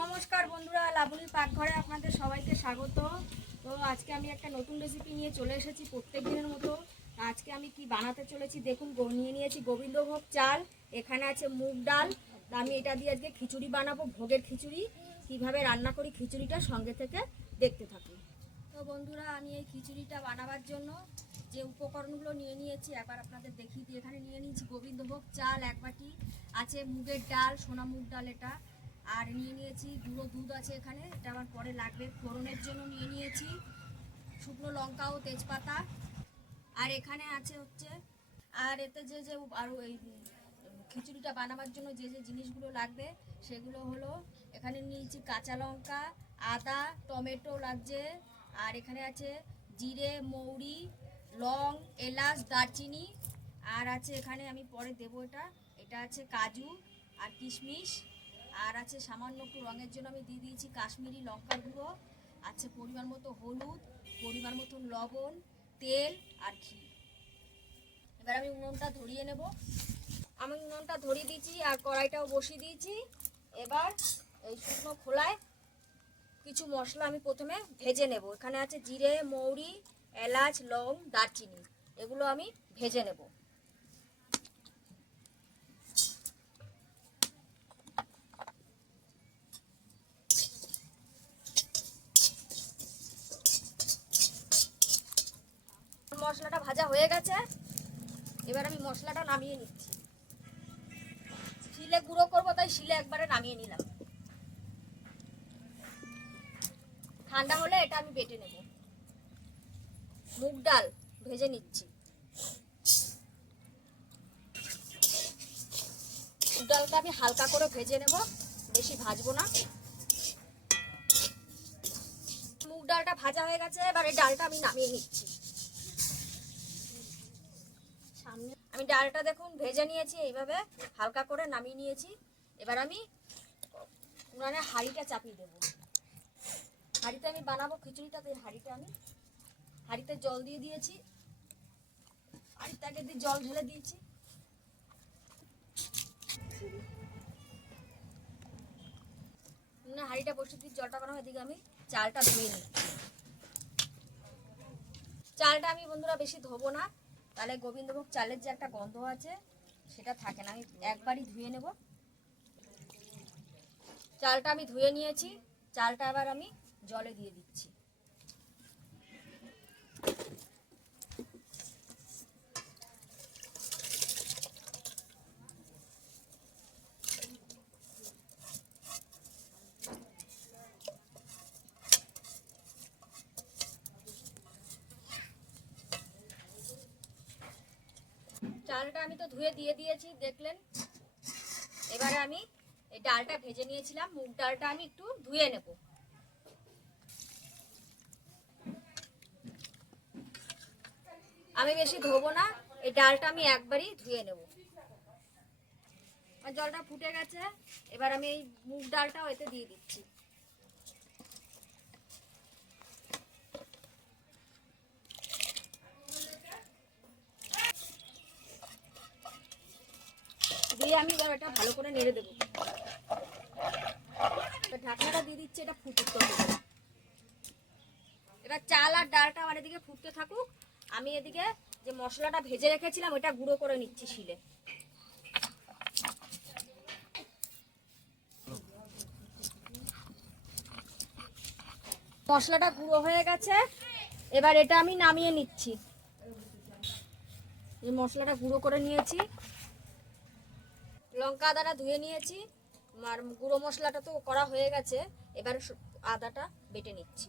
নমস্কার বন্ধুরা, লাবণীর পাকঘরে আপনাদের সবাইকে স্বাগত। তো আজকে আমি একটা নতুন রেসিপি নিয়ে চলে এসেছি প্রত্যেক দিনের মতো। আজকে আমি কি বানাতে চলেছি দেখুন। নিয়ে নিয়েছি গোবিন্দভোগ চাল, এখানে আছে মুগ ডাল। আমি এটা দিয়ে আজকে খিচুড়ি বানাবো, ভোগের খিচুড়ি। কিভাবে রান্না করি খিচুড়িটা সঙ্গে থেকে দেখতে থাকুন। তো বন্ধুরা, আমি এই খিচুড়িটা বানাবার জন্য যে উপকরণগুলো নিয়ে নিয়েছি একবার আপনাদের দেখিয়ে দিই। এখানে নিয়ে নিয়েছি গোবিন্দভোগ চাল 1 বাটি, আছে মুগের ডাল, সোনা মুগ ডাল এটা, আর নিয়ে নিয়েছি গুঁড়ো দুধ আছে এখানে, এটা আমার পরে লাগবে। ফোড়নের জন্য নিয়ে নিয়েছি শুকনো লঙ্কা ও তেজপাতা। আর এখানে আছে হচ্ছে, আর এতে যে যে আরও এই খিচুড়িটা বানাবার জন্য যে যে জিনিসগুলো লাগবে সেগুলো হলো, এখানে নিয়েছি কাঁচা লঙ্কা, আদা, টমেটো লাগছে, আর এখানে আছে জিরে, মৌরি, লং, এলাচ, দারচিনি, আর আছে এখানে আমি পরে দেবো এটা আছে কাজু আর কিশমিশ, আর আছে সামান্য একটু রঙের জন্য আমি দিয়ে দিয়েছি কাশ্মীরি লঙ্কার গুঁড়ো, আছে পরিমাণ মতো হলুদ, পরিমাণ মতো লবণ, তেল আর ঘি। এবার আমি উনুনটা ধরিয়ে নেব। আমি উনুনটা ধরিয়ে দিয়েছি আর কড়াইটাও বসিয়ে দিয়েছি। এবার এই শুকনো খোলায় কিছু মশলা আমি প্রথমে ভেজে নেব। এখানে আছে জিরে, মৌরি, এলাচ, লং, দারচিনি, এগুলো আমি ভেজে নেব। মশলাটা ভাজা হয়ে গেছে, এবার আমি মশলাটা নামিয়ে নিচ্ছি। শিলে গুঁড়ো করবো তাই শিলে একবারে নামিয়ে নিলাম। ঠান্ডা হলে এটা আমি বেটে নেব। মুগ ডাল ভেজে নিচ্ছি। মুগ ডালটা আমি হালকা করে ভেজে নেব, বেশি ভাজবো না। মুগ ডালটা ভাজা হয়ে গেছে, এবার এই ডালটা আমি নামিয়ে নিচ্ছি। আমি ডালটা দেখুন ভেজে নিয়েছি, এইভাবে হালকা করে নামিয়ে নিয়েছি। এবার আমি উনানে হাঁড়িটা চাপিয়ে দেবো। হাঁড়িতে আমি বানাবো খিচুড়িটা, তাই হাঁড়িতে জল দিয়ে দিয়েছি। হাঁড়িতে আগে দিয়ে জল ঢেলে দিয়েছি। হাঁড়িটা বসে দিয়ে জলটা বানাবো, এদিকে আমি চালটা ধুয়ে নিই। চালটা আমি বন্ধুরা বেশি ধোবো না, তাহলে গোবিন্দভোগ চালের যে একটা গন্ধ আছে সেটা থাকে না। আমি একবারই ধুয়ে নেব। চালটা আমি ধুয়ে নিয়েছি, চালটা আবার আমি জলে দিয়ে দিচ্ছি। চালটা আমি তো ধুয়ে দিয়ে দিয়েছি দেখলেন। এবারে আমি এই ডালটা ভেজে নিয়েছিলাম, মুগ ডালটা আমি একটু ধুয়ে নেব। আমি বেশি ধোবো না, এই ডালটা আমি একবারই ধুয়ে নেব। আর জলটা ফুটে গেছে, এবার আমি এই মুগ ডালটাও এতে দিয়ে দিচ্ছি। দিয়ে আমি এবার এটা ভালো করে নেড়ে দেবো। ঢাকনাটা দিয়ে দিচ্ছি, এটা ফুটতে হবে। এবার চাল আর ডালটা আমার এদিকে ফুটতে থাকুক, আমি এদিকে যে মশলাটা ভেজে রেখেছিলাম ওটা গুঁড়ো করে নিচ্ছি শিলে। মশলাটা গুঁড়ো হয়ে গেছে, এবার এটা আমি নামিয়ে নিচ্ছি। এই মশলাটা গুঁড়ো করে নিয়েছি, লঙ্কা আদাটা ধুয়ে নিয়েছি, আর গুঁড়ো মশলাটা তো করা হয়ে গেছে। এবার আদাটা বেটে নিচ্ছি।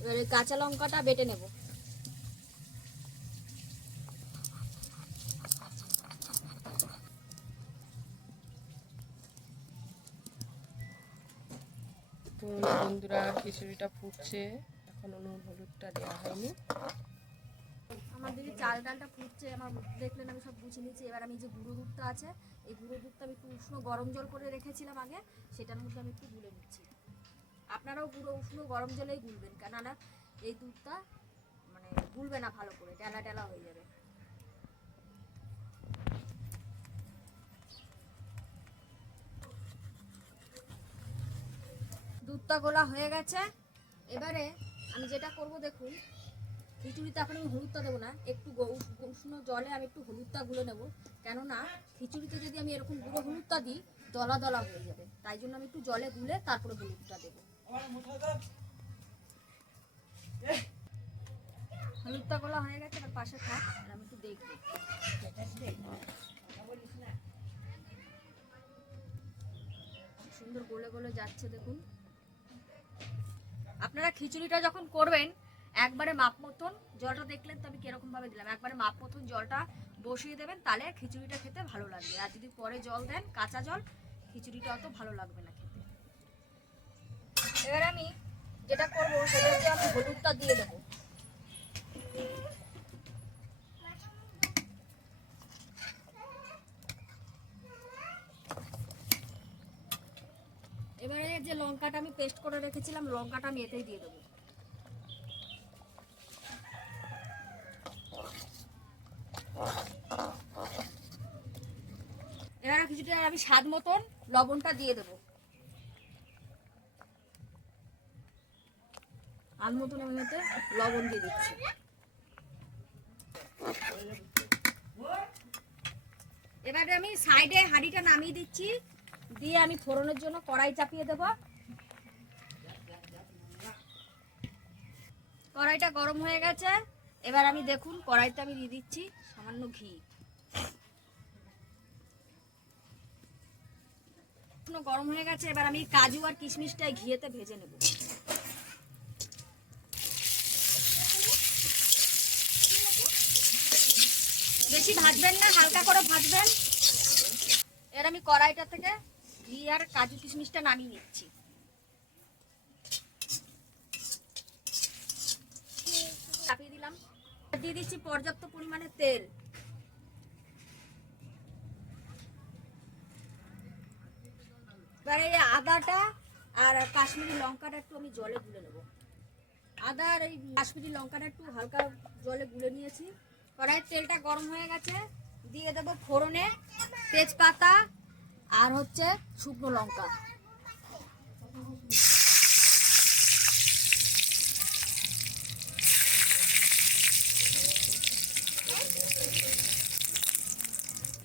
এবারে কাঁচা লঙ্কাটা বেটে নেব। তো বন্ধুরা, খিচুড়িটা ফুটছে, এখন নুন হলুদটা দেওয়া হয়নি। আমার দিকে চাল ডালটা ফুটছে, আমার দেখলেন আমি সব গুছিয়ে নিচ্ছি। এবার আমি যে গুঁড়ো দুধটা আছে, এই গুঁড়ো দুধটা আমি একটু উষ্ণ গরম জল করে রেখেছিলাম আগে, সেটার মধ্যে আমি একটু গুলে নিচ্ছি। আপনারাও গুঁড়ো উষ্ণ গরম জলেই গুলবেন, কেননা এই দুধটা মানে গুলবে না ভালো করে, ডেলা ডেলা হয়ে যাবে। হলুদটা গোলা হয়ে গেছে। এবারে আমি যেটা করব দেখুন, খিচুড়িতে এখন আমি হলুদটা দেবো না, একটু উষ্ণ জলে আমি একটু হলুদটা গুলে নেবো। কেননা খিচুড়িতে যদি আমি এরকম গুঁড়ো হলুদটা দিই দলা দলা হয়ে যাবে, তাই জন্য আমি একটু জলে গুলে তারপরে হলুদটা দেবো। হলুদটা গোলা হয়ে গেছে, এবার পাশে থাক আর আমি একটু দেখবো। সুন্দর গোলে গোলে যাচ্ছে দেখুন। আপনারা খিচুড়িটা যখন করবেন একবারে মাপ মতন জলটা দেখলেন তো আমি কিরকম ভাবে দিলাম, একবারে মাপ মতন জলটা বসিয়ে দেবেন, তাহলে খিচুড়িটা খেতে ভালো লাগবে। আর যদি পরে জল দেন কাঁচা জল, খিচুড়িটা অত ভালো লাগবে না খেতে। এবার আমি যেটা করবো সেটা হচ্ছে আমি হলুদটা দিয়ে দেবো। এবারে যে লঙ্কাটা আমি পেস্ট করে রেখেছিলাম লঙ্কাটা আমি এতেই দিয়ে দেবো। এবারে কিছুটা আমি স্বাদ মতন লবণটা দিয়ে দেবো। আর মতন আমি এতে লবণ দিয়ে দিচ্ছি। এবারে আমি সাইডে হাঁড়িটা নামিয়ে দিচ্ছি, দিয়ে আমি ফোড়নের জন্য কড়াই চাপিয়ে দেব। কড়াইটা গরম হয়ে গেছে, এবার আমি দেখুন কড়াইতে আমি দিয়ে দিচ্ছি সামান্য ঘি। গরম হয়ে গেছে, এবার আমি কাজু আর কিশমিশটা ঘিয়েতে ভেজে নেব। বেশি ভাজবেন না, হালকা করে ভাজবেন। এর আমি কড়াইটা থেকে ঘি আর কাজু কিশমিশটা নামিয়ে নিচ্ছি। চাপিয়ে দিলাম, দিয়ে দিচ্ছি পর্যাপ্ত পরিমাণে তেল। এবারে আদাটা আর কাশ্মীরি লঙ্কাটা একটু আমি জলে গুলে নেব। আদা আর এই কাশ্মীরি লঙ্কাটা একটু হালকা জলে গুলে নিয়েছি। কড়াইয়ের তেলটা গরম হয়ে গেছে, দিয়ে দেবো ফোড়নে তেজপাতা আর হচ্ছে শুকনো লঙ্কা।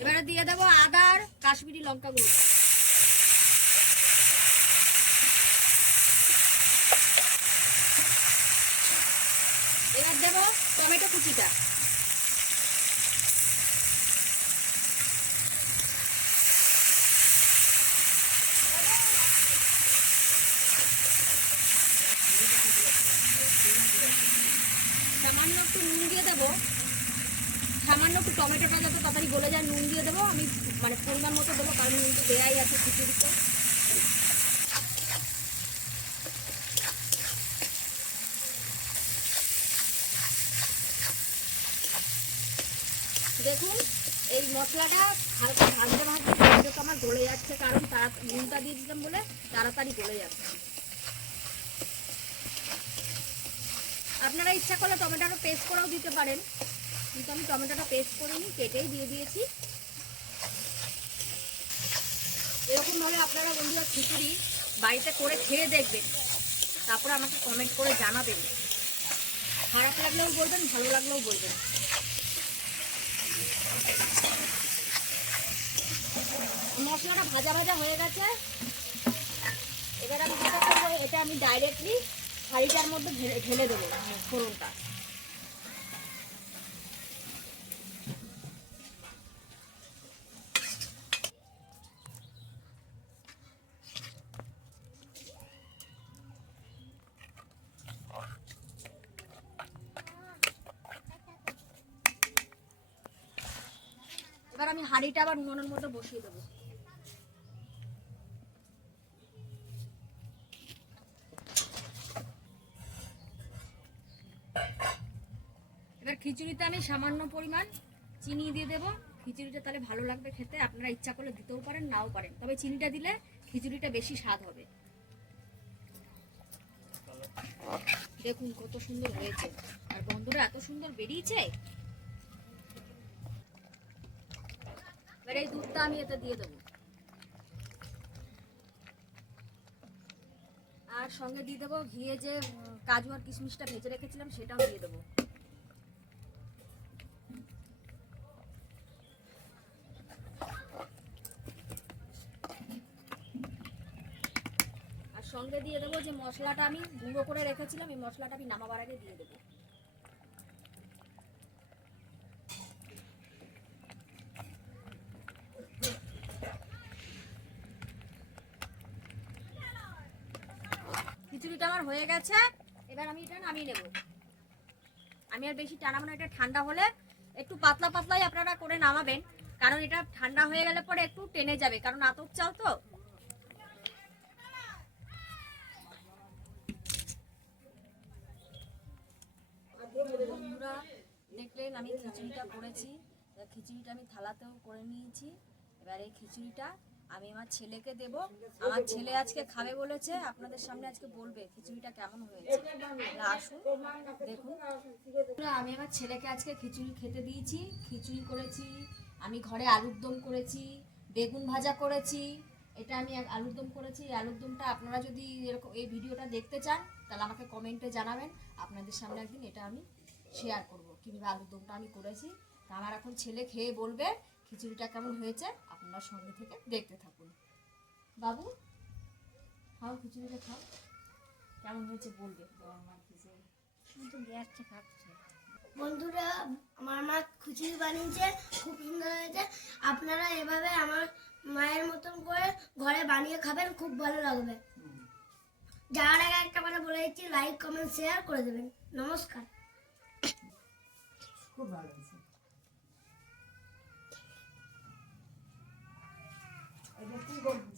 এবারে দিয়ে দেবো আদা আর কাশ্মীরি লঙ্কাগুলো। এবার দেবো টমেটো কুচিটা। সামান্য একটু নুন দিয়ে দেবো, সামান্য একটু টমেটোটা যত তাড়াতাড়ি গলে যায় নুন দিয়ে দেবো। আমি মানে পরিমাণ মতো দেবো, কারণ নুন তো দেয়াই আছে খিচুড়িতে। দেখুন এই মশলাটা হালকা ভাজতে ভাজতে তো আমার গলে যাচ্ছে, কারণ তারা নুনটা দিয়ে দিলাম বলে তাড়াতাড়ি গলে যাচ্ছে। আপনারা ইচ্ছা করলে টমেটোটা পেস্ট করেও দিতে পারেন, কিন্তু আমি টমেটোটা পেস্ট করিনি, কেটেই দিয়ে দিয়েছি। এরকমভাবে আপনারা বন্ধুরা খিচুড়ি বাড়িতে করে খেয়ে দেখবেন, তারপরে আমাকে কমেন্ট করে জানাবেন। খারাপ লাগলেও বলবেন, ভালো লাগলেও বলবেন। মশলাটা ভাজা ভাজা হয়ে গেছে, এবার আমি যেটা করবো এটা আমি ডাইরেক্টলি হাঁড়িটার মধ্যে ঢেলে দেবো ফোড়নটা। এবার আমি হাঁড়িটা আবার উনুনের মধ্যে বসিয়ে দেবো। এবার খিচুড়িতে আমি সামান্য পরিমাণ চিনি দিয়ে দেবো। খিচুড়িটা তাহলে ভালো লাগবে খেতে, আপনারা ইচ্ছা করলে দিতেও পারেন নাও পারেন, তবে চিনিটা দিলে খিচুড়িটা বেশি স্বাদ হবে। দেখুন কত সুন্দর হয়েছে, আর বন্ধুরা এত সুন্দর বেরিয়েছে। এবার এই দুধটা আমি এতে দিয়ে দেবো। আর সঙ্গে দিয়ে দেবো ঘিয়ে যে কাজু আর কিশমিশটা ভেজে রেখেছিলাম সেটাও দিয়ে দেবো। আর সঙ্গে দিয়ে দেবো যে মশলাটা আমি গুঁড়ো করে রেখেছিলাম, এই মশলাটা আমি নামাবার আগে দিয়ে দেবো। খিচুড়িটা আমার হয়ে গেছে, এবার আমি এটা নামিয়ে নেব। আমি আর বেশি টানাবো না, এটা ঠান্ডা হলে একটু পাতলা পাতলাই আপনারা করে নামাবেন, কারণ এটা ঠান্ডা হয়ে গেলে পরে একটু টেনে যাবে, কারণ আতপ চাল তো। বন্ধুরা দেখলেন আমি খিচুড়িটা করেছি, খিচুড়িটা আমি থালাতেও করে নিয়েছি। এবার এই খিচুড়িটা আমি আমার ছেলেকে দেব। আমার ছেলে আজকে খাবে বলেছে, আপনাদের সামনে আজকে বলবে খিচুড়িটা কেমন হয়েছে। আসুন দেখুন। আমি আমার ছেলেকে আজকে খিচুড়ি খেতে দিয়েছি। খিচুড়ি করেছি, আমি ঘরে আলুর দম করেছি, বেগুন ভাজা করেছি। এটা আমি আলুর দম করেছি। এই আলুর দমটা আপনারা যদি এরকম এই ভিডিওটা দেখতে চান তাহলে আমাকে কমেন্টে জানাবেন, আপনাদের সামনে একদিন এটা আমি শেয়ার করব কীভাবে আলুর দমটা আমি করেছি। তা আমার এখন ছেলে খেয়ে বলবে খিচুড়িটা কেমন হয়েছে। আপনারা সঙ্গে থেকে দেখতে থাকুন। বাবু খাও, খিচুড়িটা খাও, কেমন হয়েছে বলবে। গ্যাসটা খাচ্ছে। বন্ধুরা আমার মা খিচুড়ি বানিয়েছে, খুব সুন্দর হয়েছে। আপনারা এভাবে আমার মায়ের মতন করে ঘরে বানিয়ে খাবেন, খুব ভালো লাগবে। যাওয়ার আগে একটা কথা বলে দিচ্ছি, লাইক কমেন্ট শেয়ার করে দেবেন। নমস্কার। খুব ভালো হয়েছে। এটা কি বলবো?